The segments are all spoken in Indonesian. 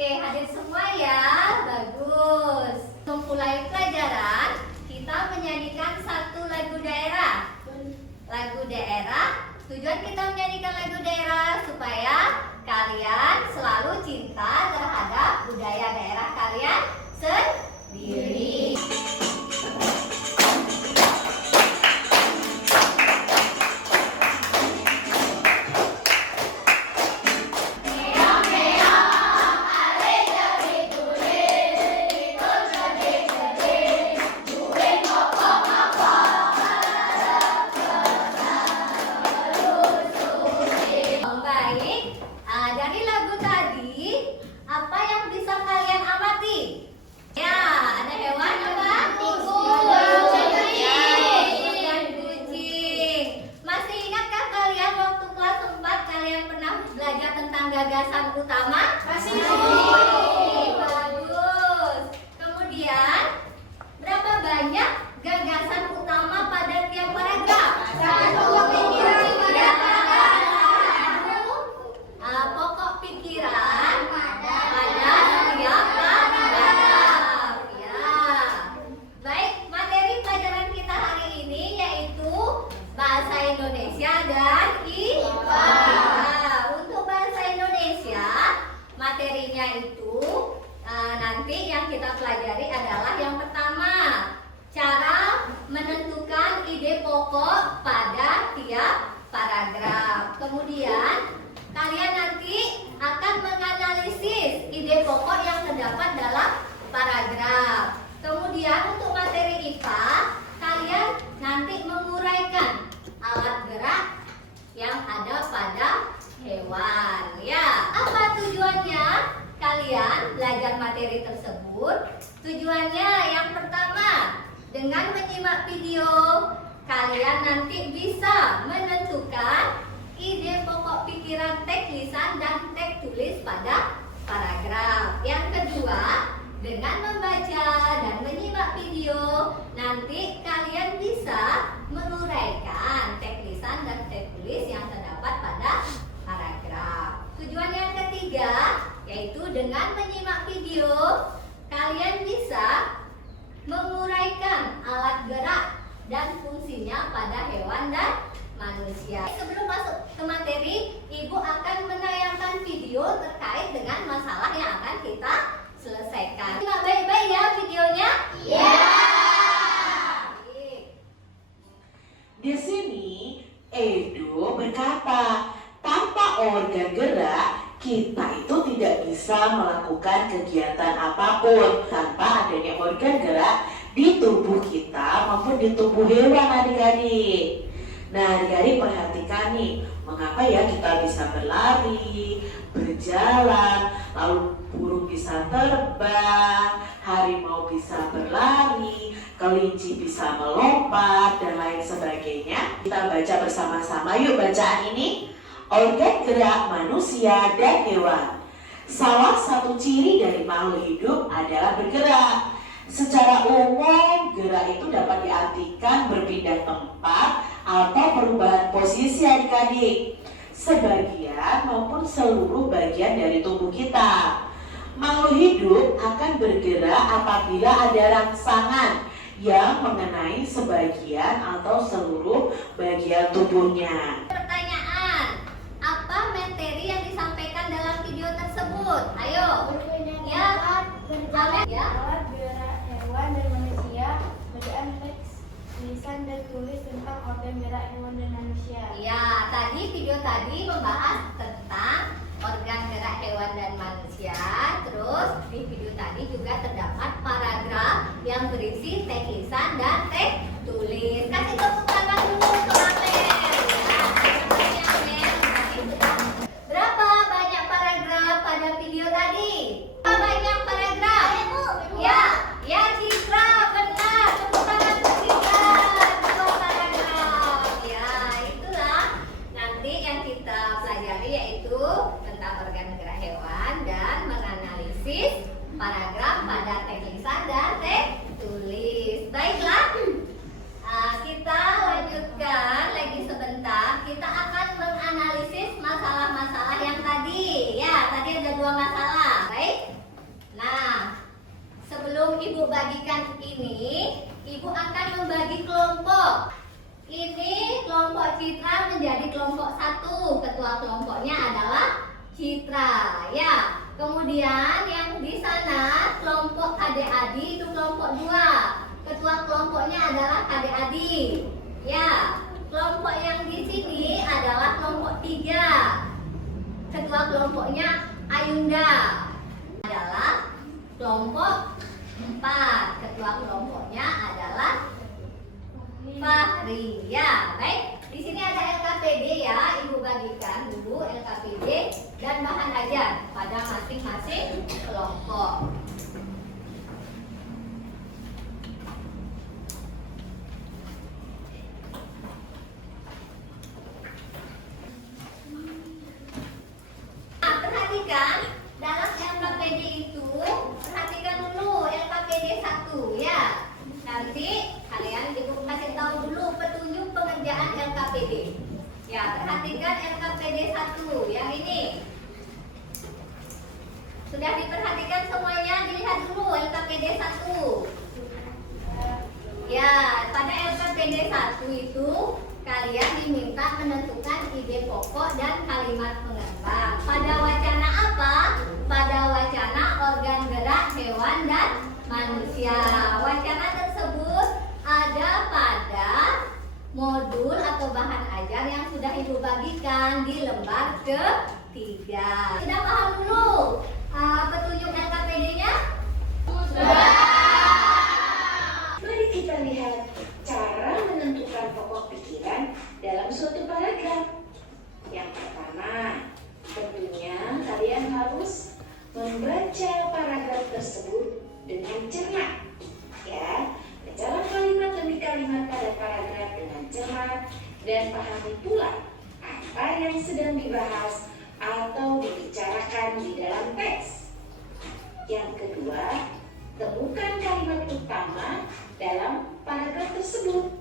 Oke, hadir semua ya. Bagus. Memulai pelajaran, kita menyanyikan satu lagu daerah. Lagu daerah, tujuan kita menyanyikan lagu daerah supaya kalian selalu cinta terhadap budaya daerah kalian sendiri. Dari lagu tadi, apa yang bisa kalian amati? Ya, ada hewan apa? Kucing. Ya, kucing. Masih ingatkah kalian waktu kelas 4 kalian pernah belajar tentang gagasan utama? Masih. Bagus. Kemudian, berapa banyak gagasan utama pada tiap paragraf? Pokok pikiran pada setiap paragraf. Ya. Baik, materi pelajaran kita hari ini yaitu bahasa Indonesia dan IPA. Untuk bahasa Indonesia, materinya itu nanti yang kita pelajari adalah yang pertama, cara menentukan ide pokok pada tiap paragraf. Kemudian kalian nanti akan menganalisis ide pokok yang terdapat dalam paragraf. Kemudian untuk materi IPA, kalian nanti menguraikan alat gerak yang ada pada hewan. Ya, apa tujuannya kalian belajar materi tersebut? Tujuannya yang pertama, dengan menyimak video, kalian nanti bisa menentukan ide pokok pikiran teks lisan dan teks tulis pada paragraf. Yang kedua, dengan membaca dan menyimak video, nanti kalian bisa menguraikan teks lisan dan teks tulis yang terdapat pada paragraf. Tujuan yang ketiga, yaitu dengan menyimak video, kalian bisa menguraikan alat gerak dan fungsinya pada hewan dan manusia. Sebelum masuk ke materi, Ibu akan menayangkan video terkait dengan masalah yang akan kita selesaikan. Simak baik-baik ya videonya. Iya. Di sini Edo berkata, tanpa organ gerak kita itu tidak bisa melakukan kegiatan apapun. Tanpa adanya organ gerak di tubuh kita maupun di tubuh hewan, adik-adik. Nah, adik-adik perhatikan nih, mengapa ya kita bisa berlari, berjalan, lalu burung bisa terbang, harimau bisa berlari, kelinci bisa melompat, dan lain sebagainya. Kita baca bersama-sama yuk bacaan ini. Organ gerak manusia dan hewan. Salah satu ciri dari makhluk hidup adalah bergerak. Secara umum, gerak itu dapat diartikan berpindah tempat atau perubahan posisi, adik-adik, sebagian maupun seluruh bagian dari tubuh kita. Makhluk hidup akan bergerak apabila ada rangsangan yang mengenai sebagian atau seluruh bagian tubuhnya. Pertanyaan, apa materi yang disampaikan dalam video tersebut? Ayo. Ya, ya. Alat gerak hewan dan manusia, bacaan teks tulisan dan tulis tentang organ gerak hewan dan manusia. Ya, video tadi membahas tentang organ gerak hewan dan manusia. Terus di video tadi juga terdapat paragraf yang berisi teks lisan dan teks tulis. Kasih tepuk tangan dulu untuk Amel. Ya, Amel. Berapa banyak paragraf pada video tadi? Berapa banyak paragraf? Ya, ya Citra, benar. Tepuk tangan untuk Citra. Dua paragraf. Ya, itulah nanti yang kita pelajari, yaitu tentang organ gerak hewan dan menganalisis paragraf pada teks lisan dan teks tulis. Baiklah, kita Ibu bagikan ini, Ibu akan membagi kelompok. Ini kelompok Citra menjadi kelompok 1. Ketua kelompoknya adalah Citra, ya. Kemudian yang di sana kelompok adik-adik itu kelompok 2. Ketua kelompoknya adalah adik-adik, ya. Kelompok yang di sini adalah kelompok 3. Ketua kelompoknya Ayunda. Adalah kelompok 4. Ketua kelompoknya adalah Fahri, ya. Baik, di sini ada LKPD ya. Ibu bagikan dulu LKPD dan bahan ajar pada masing-masing kelompok. Nah, perhatikan dalam LKPD itu, perhatikan dulu LKPD 1 ya. Nanti kalian Ibu kasih tahu dulu petunjuk pengerjaan LKPD. Ya, perhatikan LKPD 1 yang ini. Sudah diperhatikan semuanya, dilihat dulu LKPD 1. Ya, pada LKPD 1 itu kalian diminta menentukan ide pokok dan kalimat pengembang. Pada wacana apa? Pada wacana organ gerak hewan dan manusia. Wacana tersebut ada pada modul atau bahan ajar yang sudah Ibu bagikan di lembar ketiga. Sudah paham dulu petunjuk LKPD-nya? Sudah. Mari kita lihat cara menentukan pokok pikiran dalam suatu paragraf. Yang pertama, tentunya kalian harus membaca paragraf tersebut dengan cermat. Ya, bacalah kalimat demi kalimat pada paragraf dengan cermat dan pahami pula apa yang sedang dibahas atau dibicarakan di dalam teks. Yang kedua, temukan kalimat utama dalam paragraf tersebut.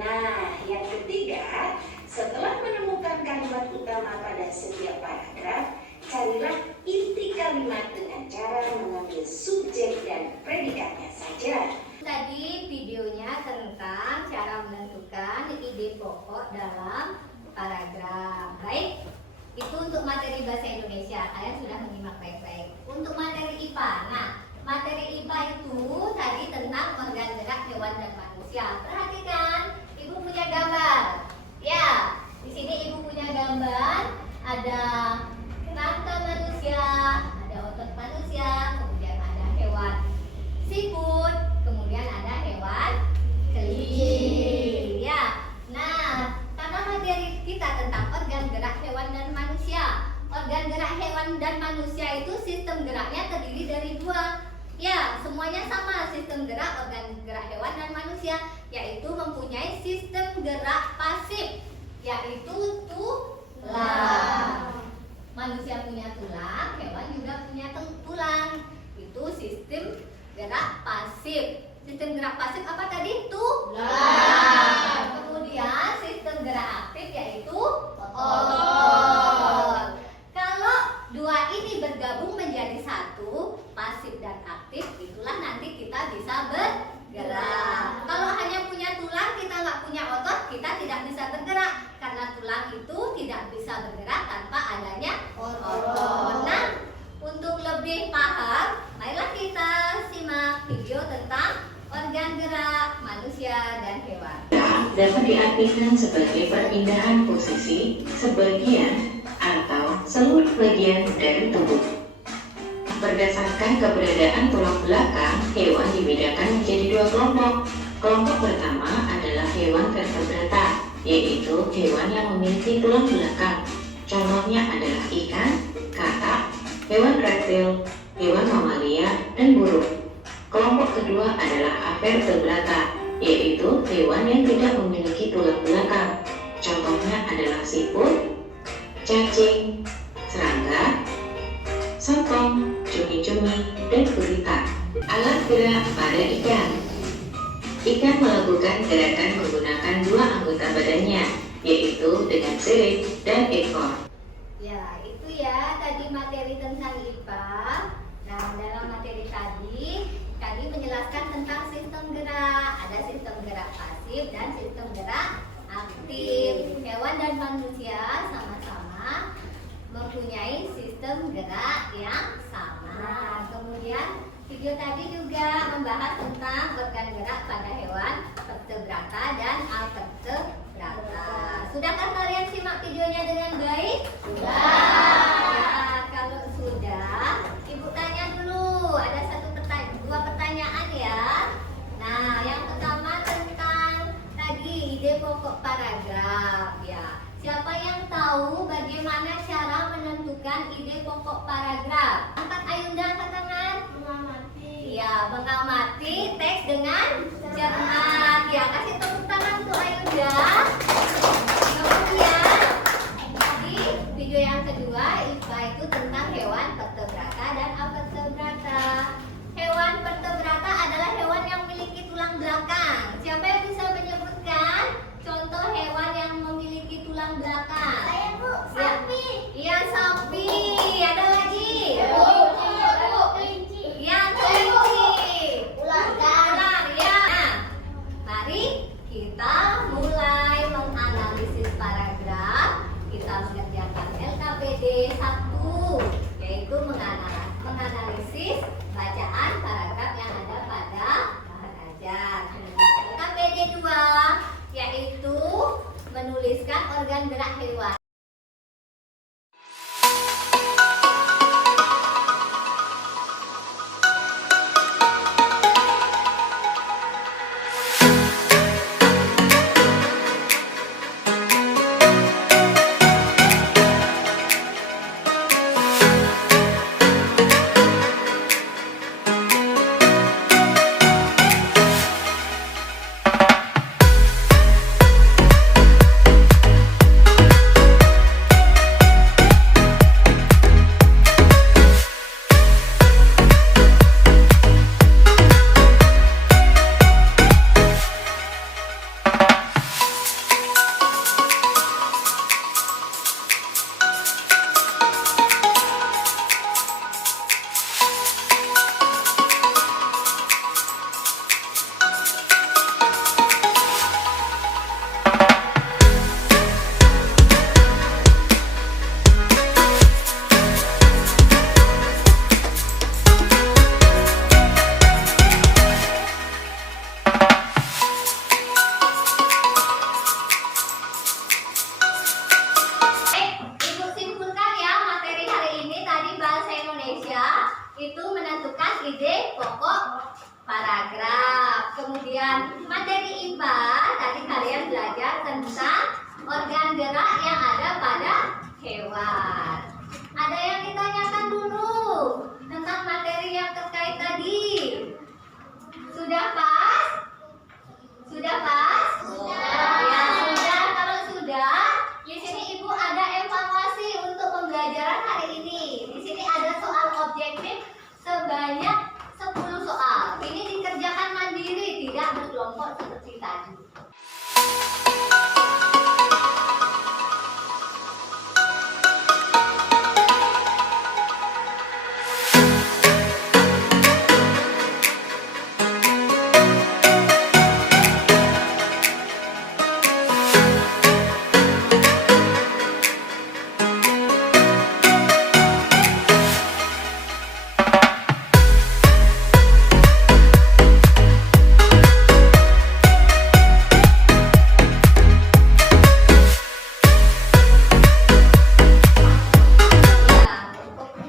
Nah, yang ketiga, setelah menemukan kalimat utama pada setiap paragraf, carilah inti kalimat dengan cara mengambil subjek dan predikatnya saja. Tadi videonya tentang cara menentukan ide pokok dalam paragraf. Baik, itu untuk materi bahasa Indonesia. Kalian sudah menyimak baik-baik. Untuk materi IPA, nah materi IPA itu tadi tentang organ gerak hewan dan manusia. Perhatikan, Ibu punya gambar. Ya, di sini Ibu punya gambar. Ada kerangka manusia, ada otot manusia, kemudian ada hewan siput, kemudian ada hewan kelinci. Ya, nah karena materi kita tentang organ gerak hewan dan manusia. Organ gerak hewan dan manusia itu sistem geraknya terdiri dari 2. Ya, semuanya sama sistem gerak organ gerak hewan dan manusia, yaitu mempunyai sistem gerak pasif, yaitu tulang. Manusia punya tulang, hewan juga punya tulang. Itu sistem gerak pasif. Sistem gerak pasif apa tadi? Tulang. Kemudian sistem gerak aktif yaitu otot. Kalau 2 ini bergabung menjadi 1, pasif dan aktif, itulah nanti kita bisa bergerak. Kalau hanya punya tulang, kita nggak punya otot, kita tidak bisa bergerak. Karena tulang itu tidak bisa bergerak tanpa adanya otot. Nah, untuk lebih paham, marilah kita simak video tentang organ gerak manusia dan hewan. Dapat diartikan sebagai perpindahan posisi sebagian atau seluruh bagian dari tubuh. Berdasarkan keberadaan tulang belakang, hewan dibedakan menjadi 2 kelompok. Kelompok pertama adalah hewan vertebrata, yaitu hewan yang memiliki tulang belakang. Contohnya adalah ikan, katak, hewan reptil, hewan mamalia, dan burung. Kelompok kedua adalah avertebrata, yaitu hewan yang tidak memiliki tulang belakang. Contohnya adalah siput, cacing, serangga, sotong, cumi-cumi, dan gurita. Alat gerak pada ikan. Ikan melakukan gerakan menggunakan 2 anggota badannya, yaitu dengan sirip dan ekor. Ya, itu ya tadi materi tentang IPA. Nah, dalam materi tadi Nah, kemudian video tadi juga membahas tentang organ gerak pada hewan vertebrata dan invertebrata. Sudahkah kalian simak videonya dengan baik? Sudah. Kalau sudah, Ibu tanya dulu. Ada dua pertanyaan ya. Nah, yang pertama tentang tadi ide pokok paragraf ya. Siapa yang tahu bagaimana cara menentukan ide pokok paragraf? Angkat Ayunda, angkat tangan. Mengamati. Ya, mengamati teks dengan cermat. Ya, kasih tepuk tangan untuk Ayunda. Kemudian tadi video yang kedua IPA itu tentang hewan vertebrata dan invertebrata. Hewan vertebrata adalah hewan yang memiliki tulang belakang. Siapa yang bisa menyebutkan contoh hewan yang memiliki tulang belakang? Saya Bu, sapi. Iya, sapi. Ada lagi? Kelinci. Iya, kelinci. Ular. Ular, ya. Nah, mari kita mulai menganalisis paragraf. Kita mengerjakan LKPD 1, yaitu menganalisis bacaan paragraf yang ada pada bahan ajar. Kemudian LKPD 2, yaitu menuliskan organ gerak hewan. Ibu simpulkan ya, materi hari ini tadi bahasa Indonesia itu menentukan ide pokok paragraf. Kemudian materi IPA tadi kalian belajar tentang organ gerak yang ada pada hewan. Ada yang ditanyakan dulu tentang materi yang terkait tadi? Sudah pas? Sudah pas? Ya, sudah. Kalau sudah, di sini Ibu ada evaluasi untuk pembelajaran hari ini. Di sini ada soal objektif sebanyak 10 soal. Ini dikerjakan mandiri, tidak berkelompok seperti tadi.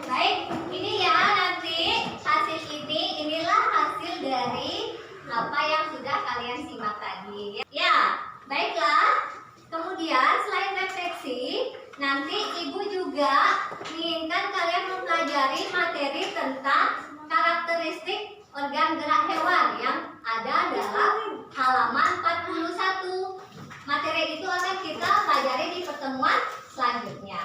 Baik, ini ya nanti hasil inilah hasil dari apa yang sudah kalian simak tadi. Ya, baiklah. Kemudian selain refleksi, nanti Ibu juga menginginkan kalian mempelajari materi tentang karakteristik organ gerak hewan yang ada dalam halaman 41. Materi itu akan kita pelajari di pertemuan selanjutnya.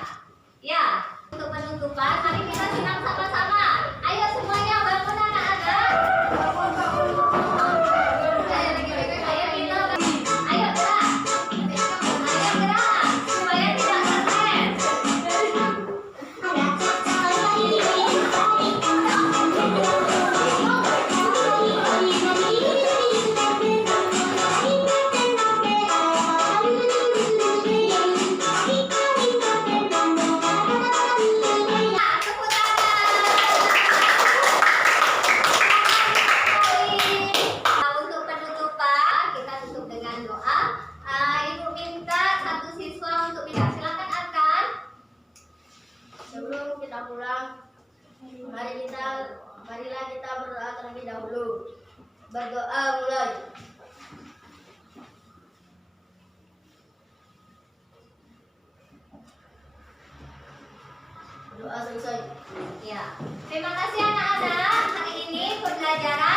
Ya, untuk penutupan, mari kita senam sama-sama. Ayo semuanya bangun anak-anak. Ayo kita, ayo gerak. Ayo gerak, supaya tidak stres. Tepuk tangan. Marilah kita berdoa terlebih dahulu. Berdoa mulai. Doa selesai. Ya. Terima kasih anak-anak. Hari ini pembelajaran